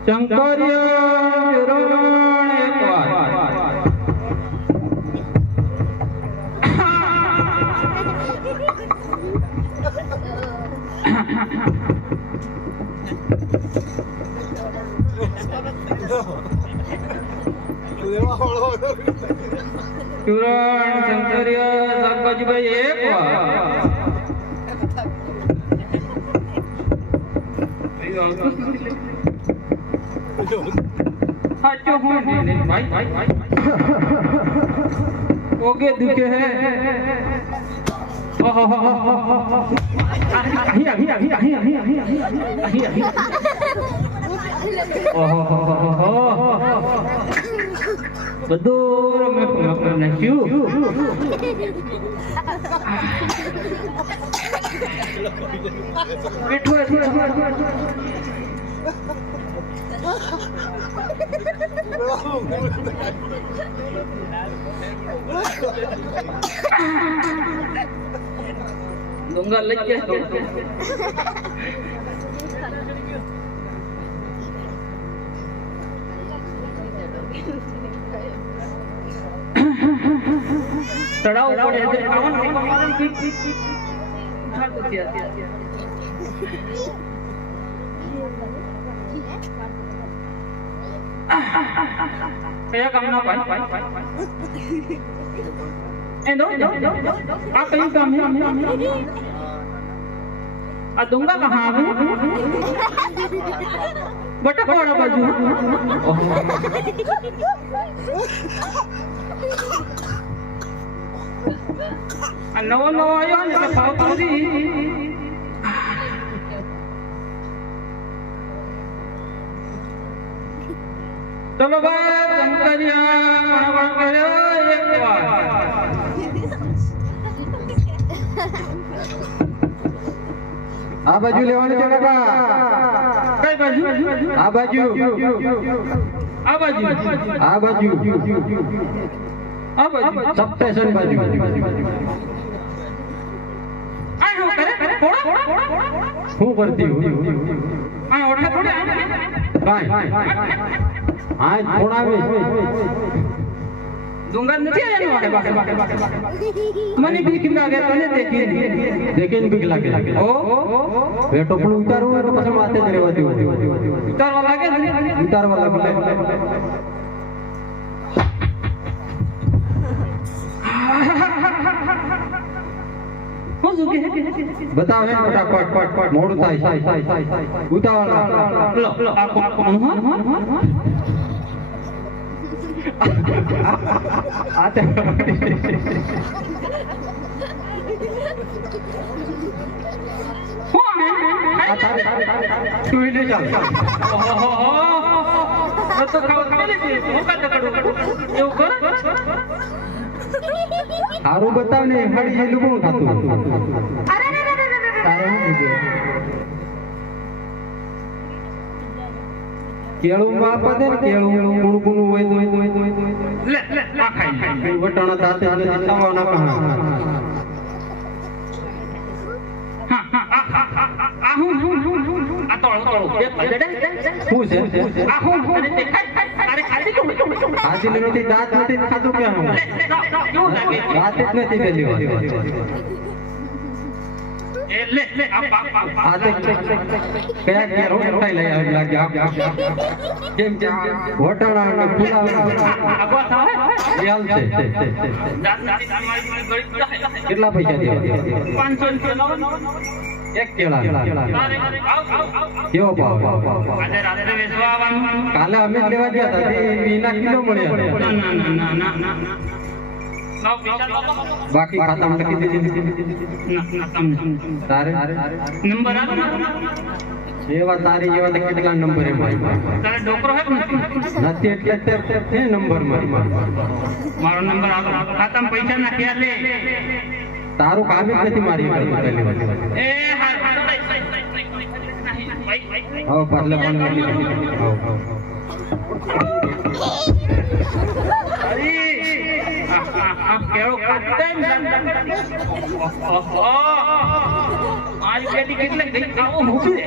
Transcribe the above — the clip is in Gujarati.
શંકર્ય વિરણ એકવાર ચૂરણ શંકર્ય શાકભાજીભાઈ એકવાર સાચો હું ભાઈ ઓકે દુખે હે બધું નાખ્યું ડુંગર લઈ ગયા ચડાવ પડે કયા કામના ભાઈ એ દો આ કયું કામ है આ ડુંગા કહાं है બટકવાડા બાજુ આ નવો આવ્યો ને ભાવ નથી ચલો ભાઈ શંકરિયા ગણ કર્યો એકવાર આ બાજુ લેવાનું છે કાકા કઈ બાજુ આ બાજુ આ બાજુ આ બાજુ આ બાજુ સપ્ટેશન બાજુ આ શું કરે શું કરતી હું આ ઓઠા થોડી કાઈ હા થોડાવે ડુંગર નથી આયા ને મને બીક લાગે તને દેખીને બીક લાગે ઓ બેટો પણ ઉતારવું હોય તો પછી માથે જ રહેવા દેવું ઉતારવા લાગે ઉતારવા લાગે હું શું કે બતાવ ને ફટાફટ મોડું થાય ઉતાવળ લો આ આતે તું લે ચાલ તો ખાવ કેલે છે હું કા કરું એવું કર સારું બતાવ ને હળી જેલું કોણ ખાતું અરે તારે હું કીધું કેળું માં આપે ને કેળું કુણકુનું હોય લે આ ખાઈ વટાણા દાંતે ખાવાના કહા આ હું આ તો એક પજડે શું છે આ હું અરે ખાલી તો હાજી નથી દાંત નથી ખાધું કે હું કેવું લાગે દાંત જ નથી પેલી વાર એ લે આ આતે કયા કેરો ખાઈ લઈ આવી લાગ્યા કેમ કેમ વટાણા અને ફુલાવા આગવા થાય યાલ છે કેટલા પૈસા દેવા 500 એક કેળા કેવો ભાવ આજે રાત્રે વેચવા આવવાનું કાલે અમે જ લેવા ગયા હતા એના કિલો મળ્યા ના બાકી ખાતામાં લખી દીધી તારે નંબર આપો એવા તારી એવા તો કેટલા નંબર એ મારી તારે ડોકરો હે નથી એટલે તે નંબર મારી મારો નંબર આપો ખાતામાં પૈસા નાખ્યા લે તારું કામ જ નથી મારી પહેલી વાર એ આવો પાછલા પણ નથી કેળો આજ કેટલી કેટલી આવો મૂકી